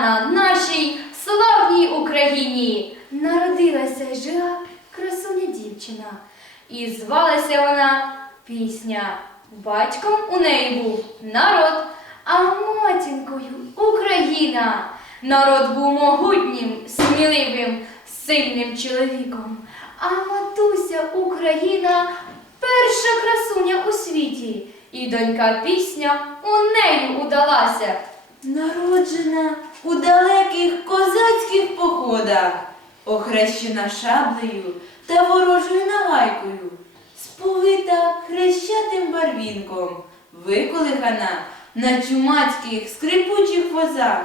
на нашій славній Україні народилася й жила красуня дівчина. І звалася вона Пісня. Батьком у неї був народ, а матінкою Україна. Народ був могутнім, сміливим, сильним чоловіком. А матуся Україна перша красуня у світі, і донька пісня у неї удалася. Народжена у далеких козацьких походах, охрещена шаблею та ворожою нагайкою, сповита хрещатим барвінком, виколихана на чумацьких скрипучих возах,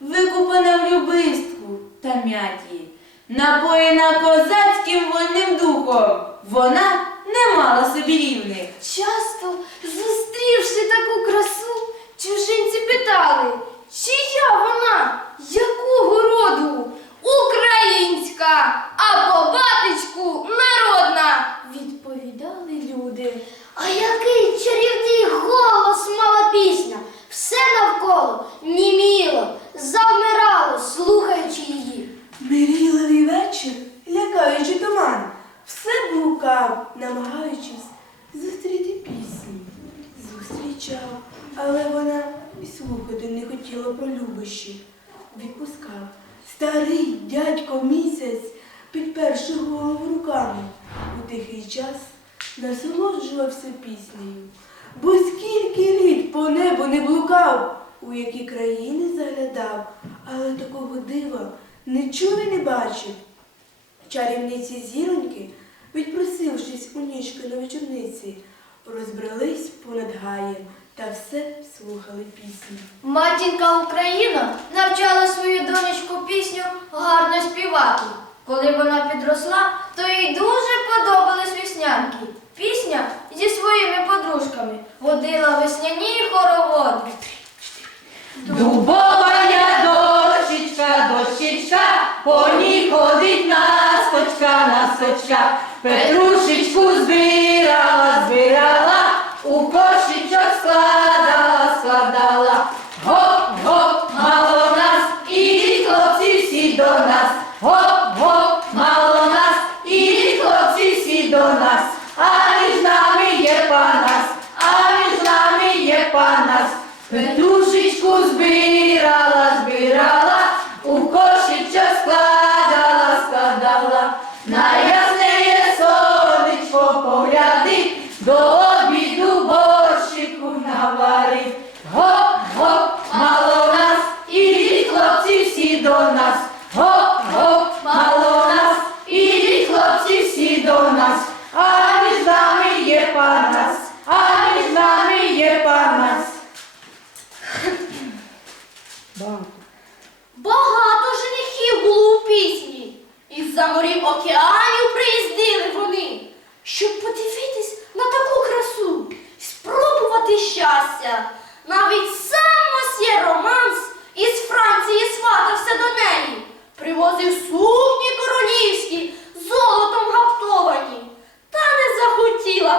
викупана в любистку та м'яті, напоєна козацьким вольним духом, вона не мала собі рівних. Часто, зустрівши таку красу, чужинці питали, чия вона, якого роду? Українська, а по батечку народна, відповідали люди. А який чарівний голос мала пісня! Все навколо німіло, завмирало, слухаючи її. Миріливий вечір, лякаючи туман, все блукав, намагаючись зустріти пісню. Зустрічав, але вона слухати про любощі. Відпускав старий дядько місяць, підперши голову руками. У тихий час насолоджувався піснею. Бо скільки літ по небу не блукав, у які країни заглядав, але такого дива не чув і не бачив. Чарівниці зіроньки, відпросившись у нічки на вечорниці, розбрались понад гаєм та все слухали пісню. Матінка Україна навчала свою донечку пісню гарно співати. Коли вона підросла, то їй дуже подобались веснянки. Пісня зі своїми подружками водила весняні хороводи. Дубова я дощечка, дощечка, по ній ходить наскочка, наскочка, петрушечку збирала, збирала, у кошечок складала, складала.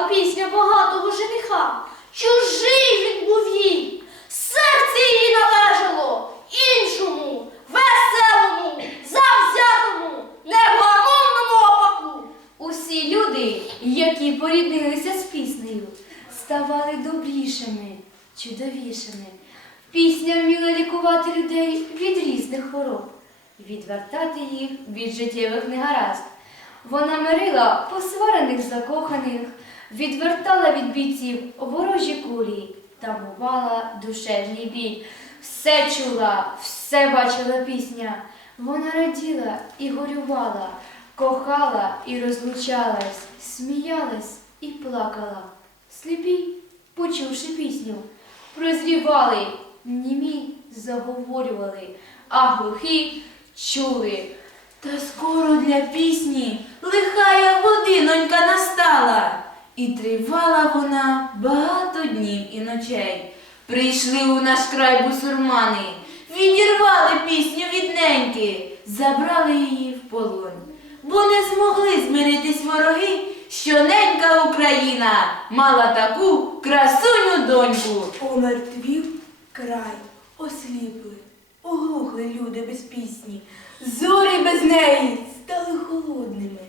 Пісня багатого жениха. Чужий він був їй. Серце її належало іншому, веселому, завзятому, невгамовному опаку. Усі люди, які поріднилися з піснею, ставали добрішими, чудовішими. Пісня вміла лікувати людей від різних хвороб, відвертати їх від життєвих негаразд. Вона мирила посварених закоханих, відвертала від бійців ворожі кулі, тамувала душевний біль. Все чула, все бачила пісня. Вона раділа і горювала, кохала і розлучалась, сміялась і плакала. Сліпі, почувши пісню, прозрівали, німі заговорювали, а глухі чули. Та скоро для пісні лиха донька настала. І тривала вона багато днів і ночей. Прийшли у наш край бусурмани, відірвали пісню від неньки, забрали її в полон. Бо не змогли змиритись вороги, що ненька Україна мала таку красуню доньку. Омертвів край, осліпли, оглухли люди без пісні, зорі без неї стали холодними,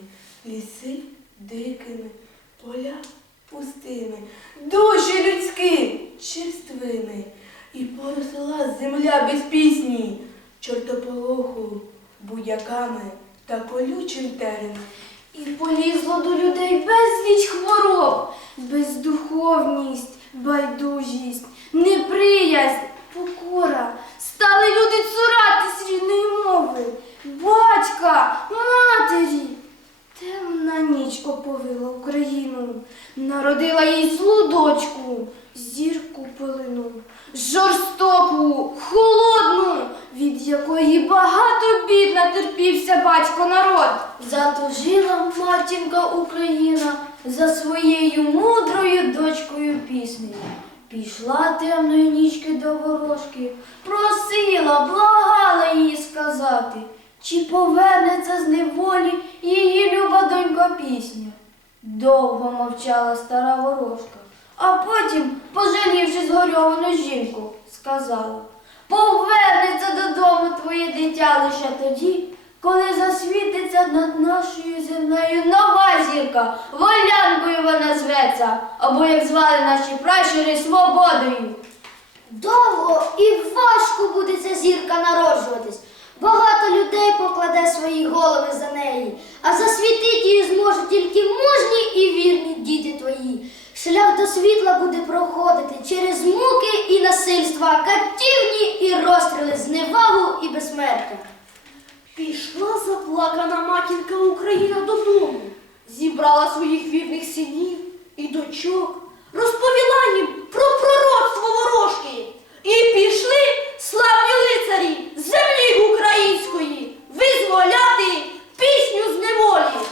Затужила матінка Україна за своєю мудрою дочкою піснею. Пішла темної нічки до ворожки, просила, благала її сказати, чи повернеться з неволі її люба донька пісня. Довго мовчала стара ворожка, а потім, пожалівши згорьовану жінку, сказала Повернеться додому твоє дитя лише тоді, коли засвітиться над нашою землею нова зірка, волянкою вона зветься, або як звали наші пращури свободою. Довго і важко буде ця зірка народжуватись. Багато людей покладе свої голови за неї, а засвітити її зможуть тільки мужні і вірні діти твої. Шлях до світла буде проходити через муки і насильства, катівні і розстріли, зневагу і безсмертя. Пішла заплакана матінка Україна додому, зібрала своїх вірних синів і дочок, розповіла їм про пророцтво ворожки. І пішли славні лицарі землі української визволяти пісню з неволі.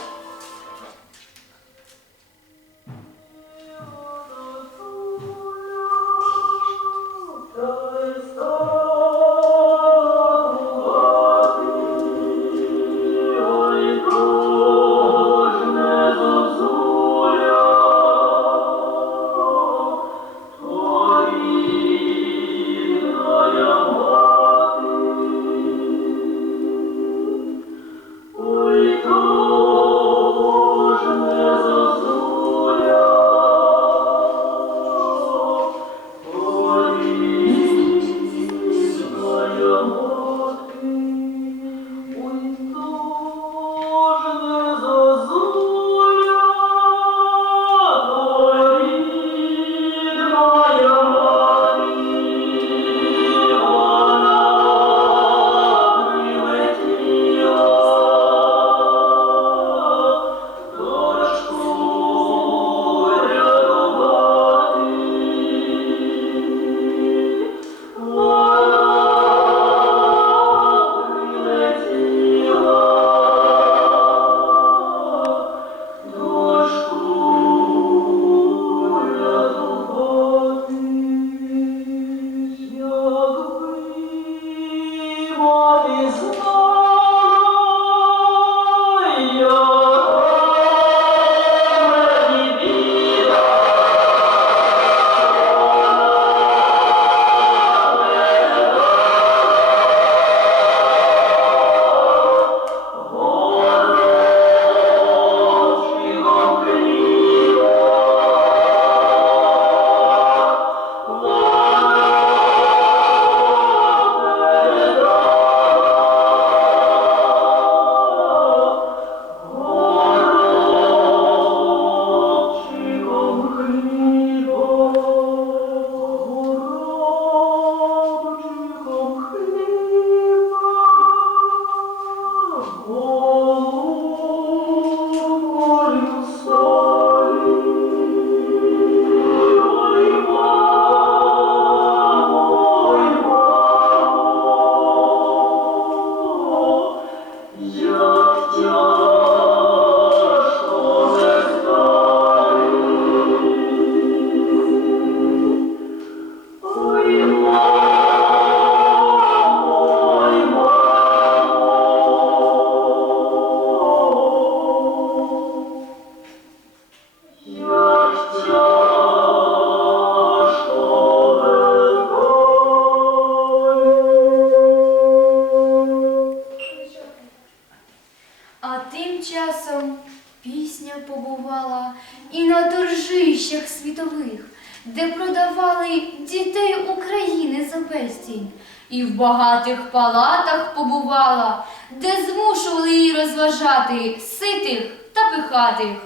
Продавали дітей України за безцінь, і в багатих палатах побувала, де змушували її розважати ситих та пихатих.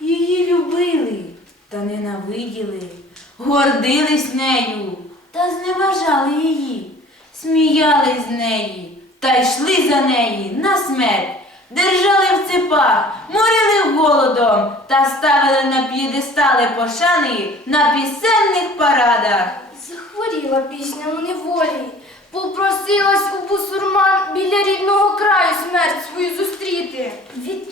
Її любили та ненавиділи, гордились нею та зневажали її, сміялись з неї та йшли за неї на смерть, держали в цепах, морили голодом та ставили на п'єдестали пошани на пісенних парадах. Захворіла пісня у неволі, попросилась у бусурман біля рідного краю смерть свою зустріти. Від...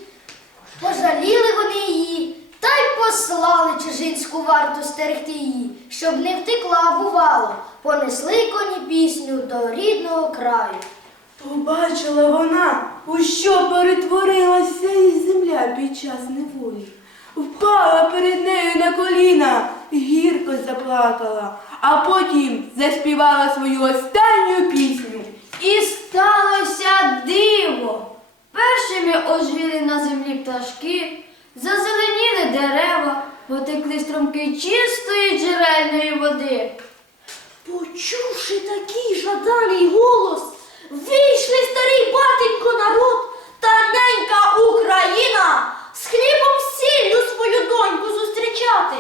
Пожаліли вони її та й послали чужинську варту стерегти її, щоб не втекла, бувало. Понесли коні пісню до рідного краю. Побачила вона, у що перетворилася її земля під час неволі. Впала перед нею на коліна, гірко заплакала, а потім заспівала свою останню пісню. І сталося диво. Першими ожили на землі пташки, зазеленіли дерева, потекли струмки чистої джерельної води. Почувши такий жаданий голос, вийшли старий батенько народ та ненька Україна з хлібом сіллю свою доньку зустрічати.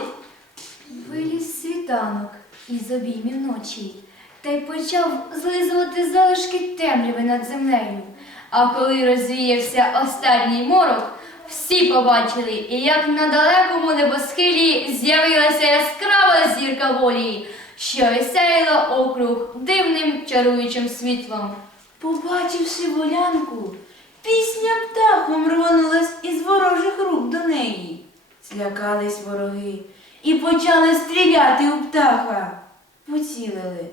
Виліз світанок із обіймів ночі, та й почав злизувати залишки темряви над землею. А коли розвіявся останній морок, всі побачили, як на далекому небосхилі з'явилася яскрава зірка волі, що осяяла округ дивним чаруючим світлом. Побачивши волянку, пісня птахом рванулась із ворожих рук до неї. Злякались вороги і почали стріляти у птаха. Поцілили.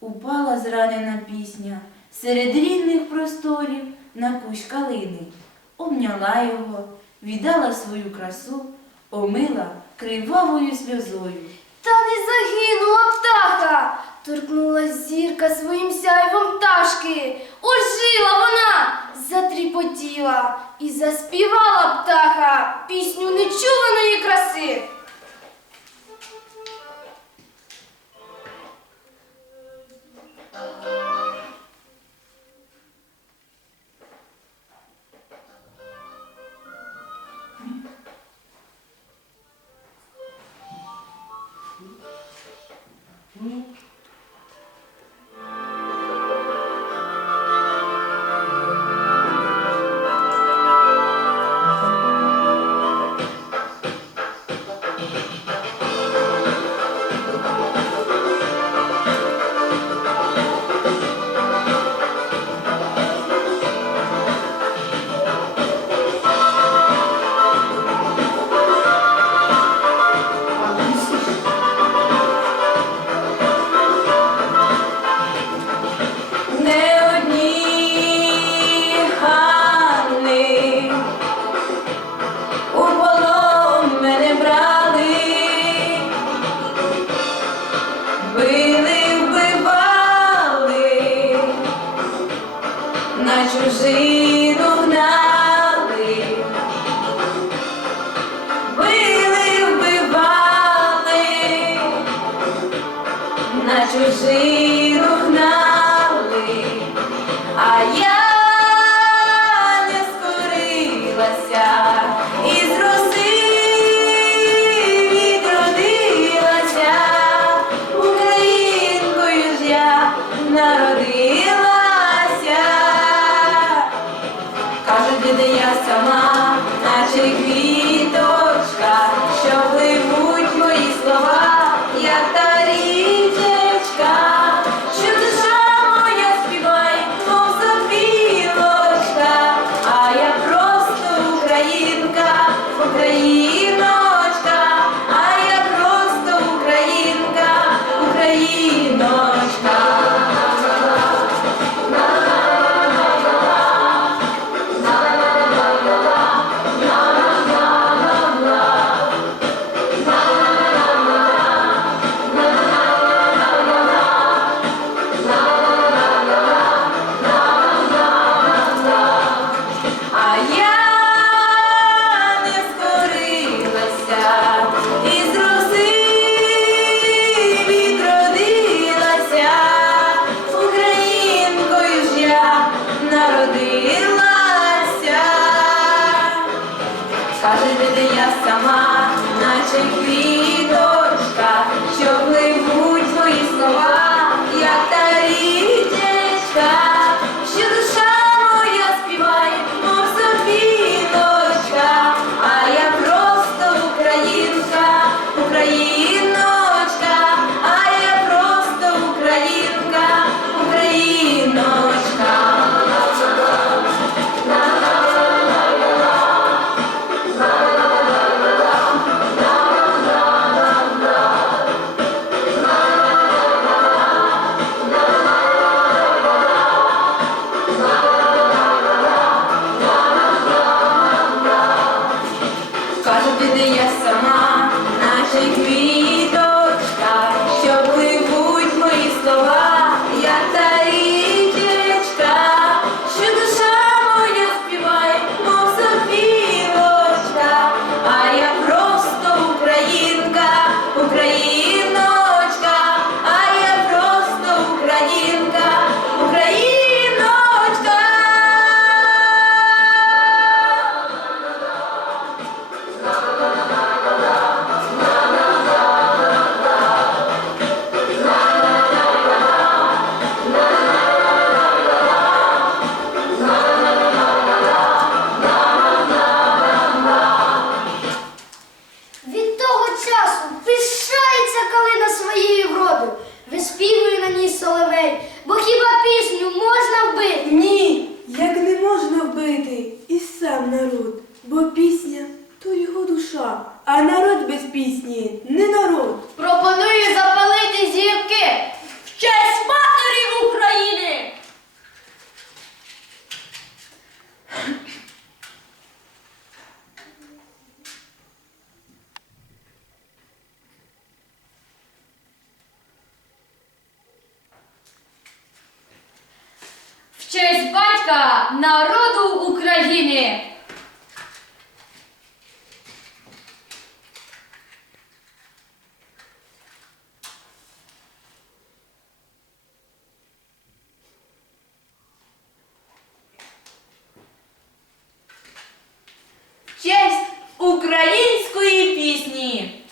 Упала зранена пісня серед рідних просторів на кущ калини. Обняла його, віддала свою красу, омила кривавою сльозою. Та не загинула птаха, торкнулась зірка своїм сяйвом пташки. Ожила вона, затріпотіла і заспівала птаха пісню нечуваної краси. Народу України. Честь української пісні.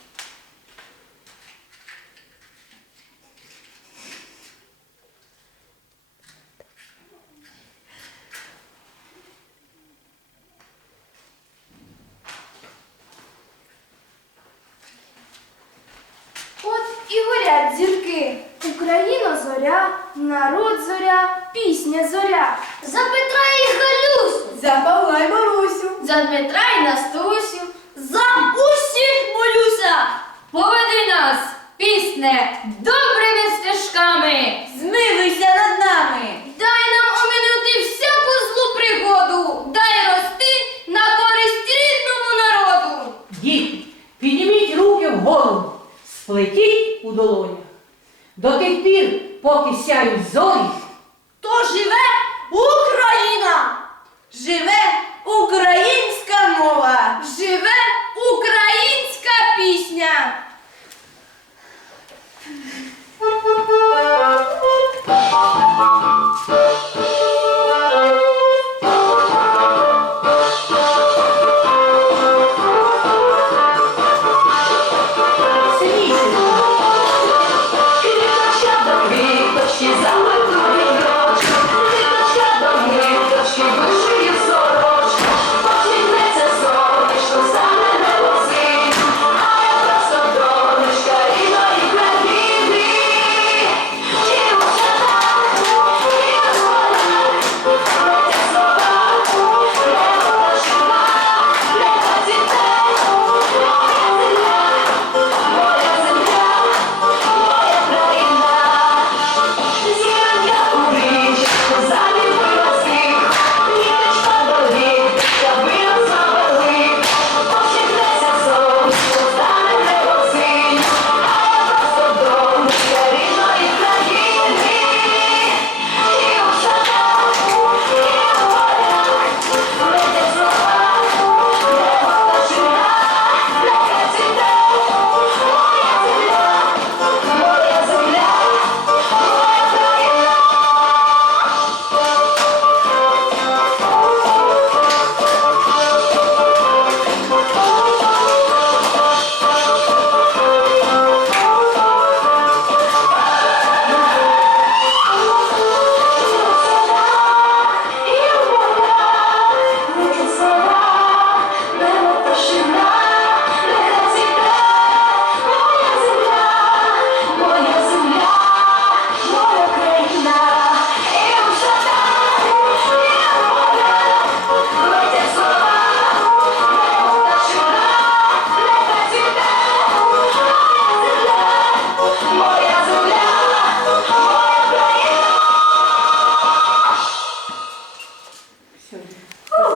От горять зірки. Україна зоря, народ зоря, пісня зоря. За Петра і Галюсю! За Павла й Марусю. За Дмитра і Настусю. За усіх молюся! Поведи нас, пісне, добрими стежками. Змилуйся над нами. Дай нам оминути всяку злу пригоду. Дай рости на користь рідному народу. Діти, підніміть руки вгору, сплетіть у долонях до тих пір, поки сяють зорі, то живе Україна, живе українська мова, живе